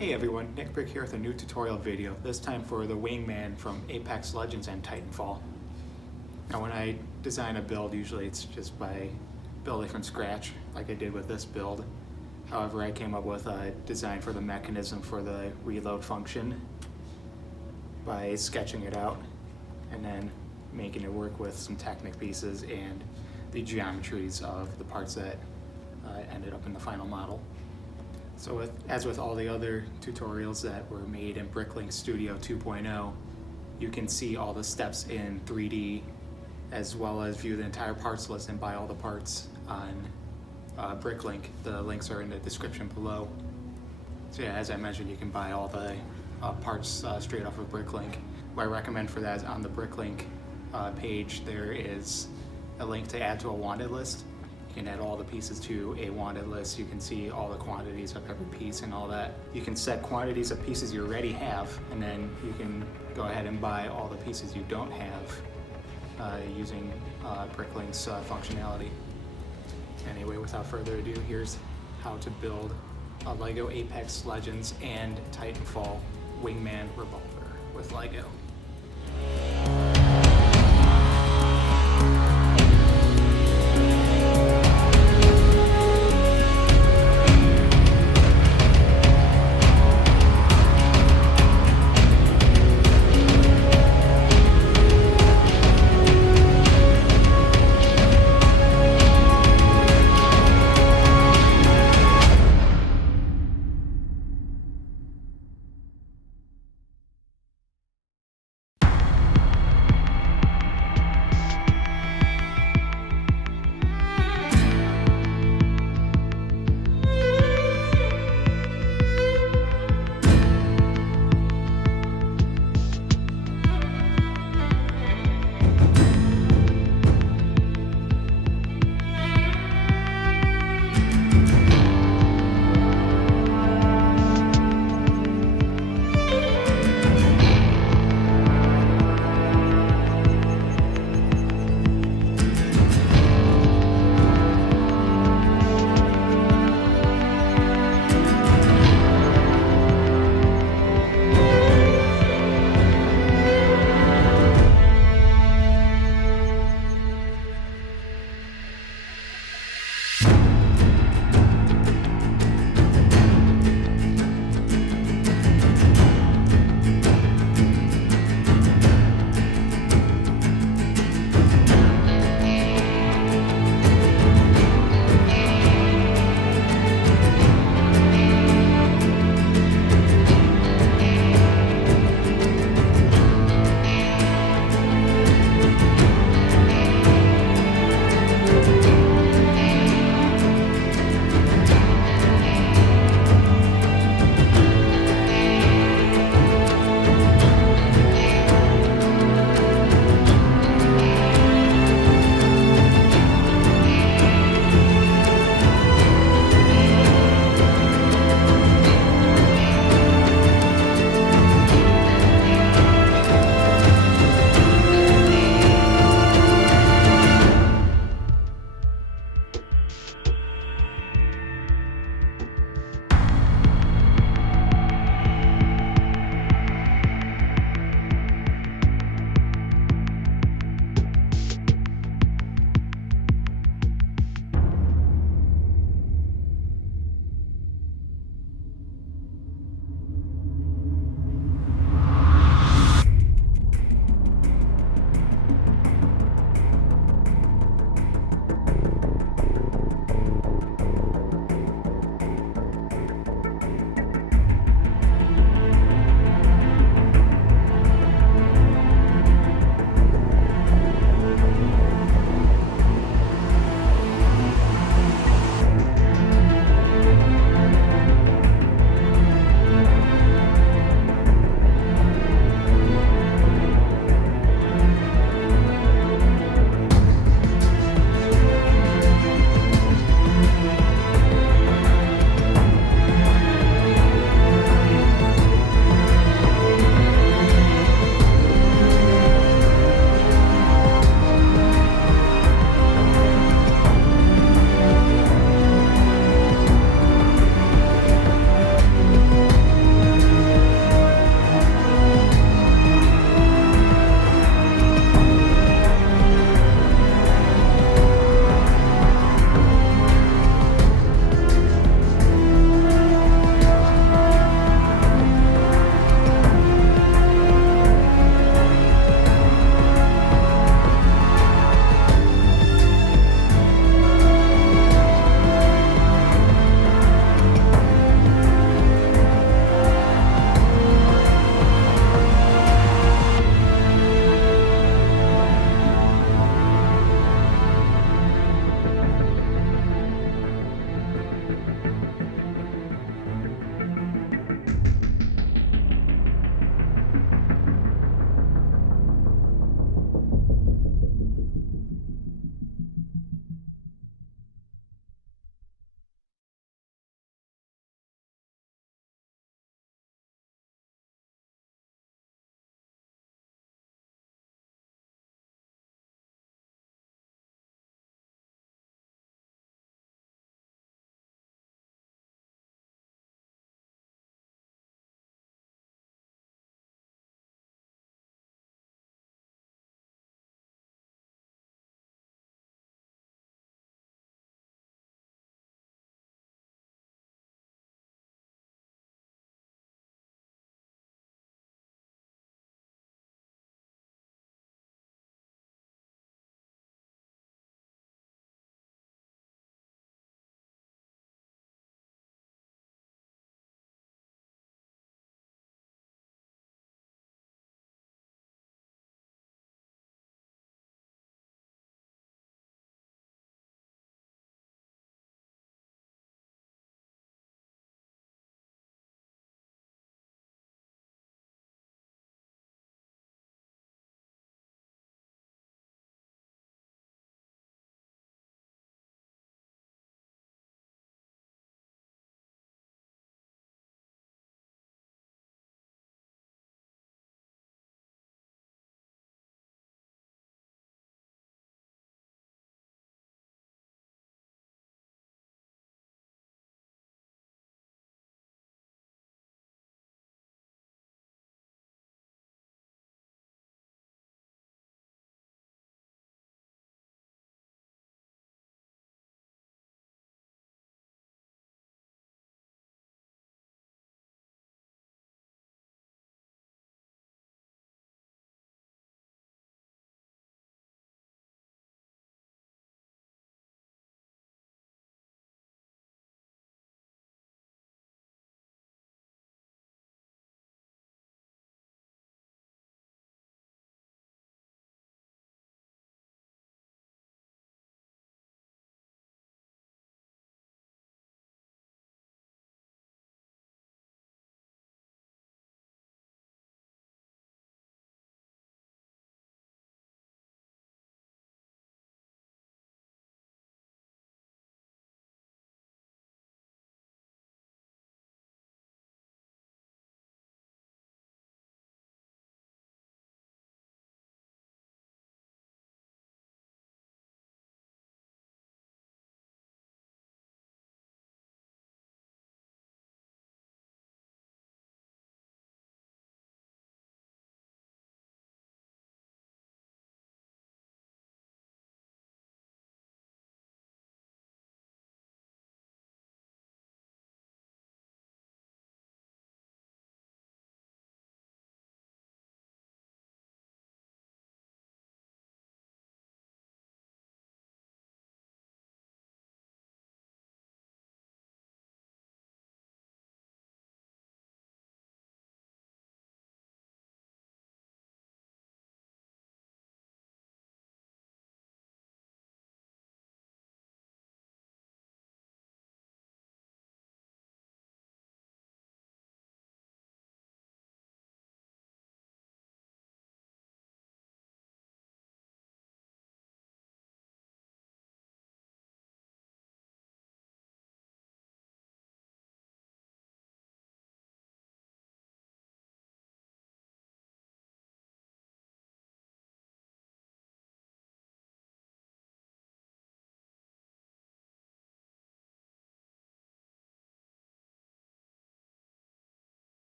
Hey everyone, Nick Brick here with a new tutorial video, this time for the Wingman from Apex Legends and Titanfall. Now when I design a build, usually it's just by building from scratch, like I did with this build. However, I came up with a design for the mechanism for the reload function by sketching it out and then making it work with some Technic pieces and the geometries of the parts that ended up in the final model. So as with all the other tutorials that were made in Bricklink Studio 2.0, you can see all the steps in 3D as well as view the entire parts list and buy all the parts on Bricklink. The links are in the description below. So yeah, as I mentioned, you can buy all the parts straight off of Bricklink. What I recommend for that is on the Bricklink page there is a link to add to a wanted list. You can add all the pieces to a wanted list. You can see all the quantities of every piece and all that. You can set quantities of pieces you already have, and then you can go ahead and buy all the pieces you don't have using Bricklink's functionality. Anyway, without further ado, here's how to build a LEGO Apex Legends and Titanfall Wingman revolver with LEGO.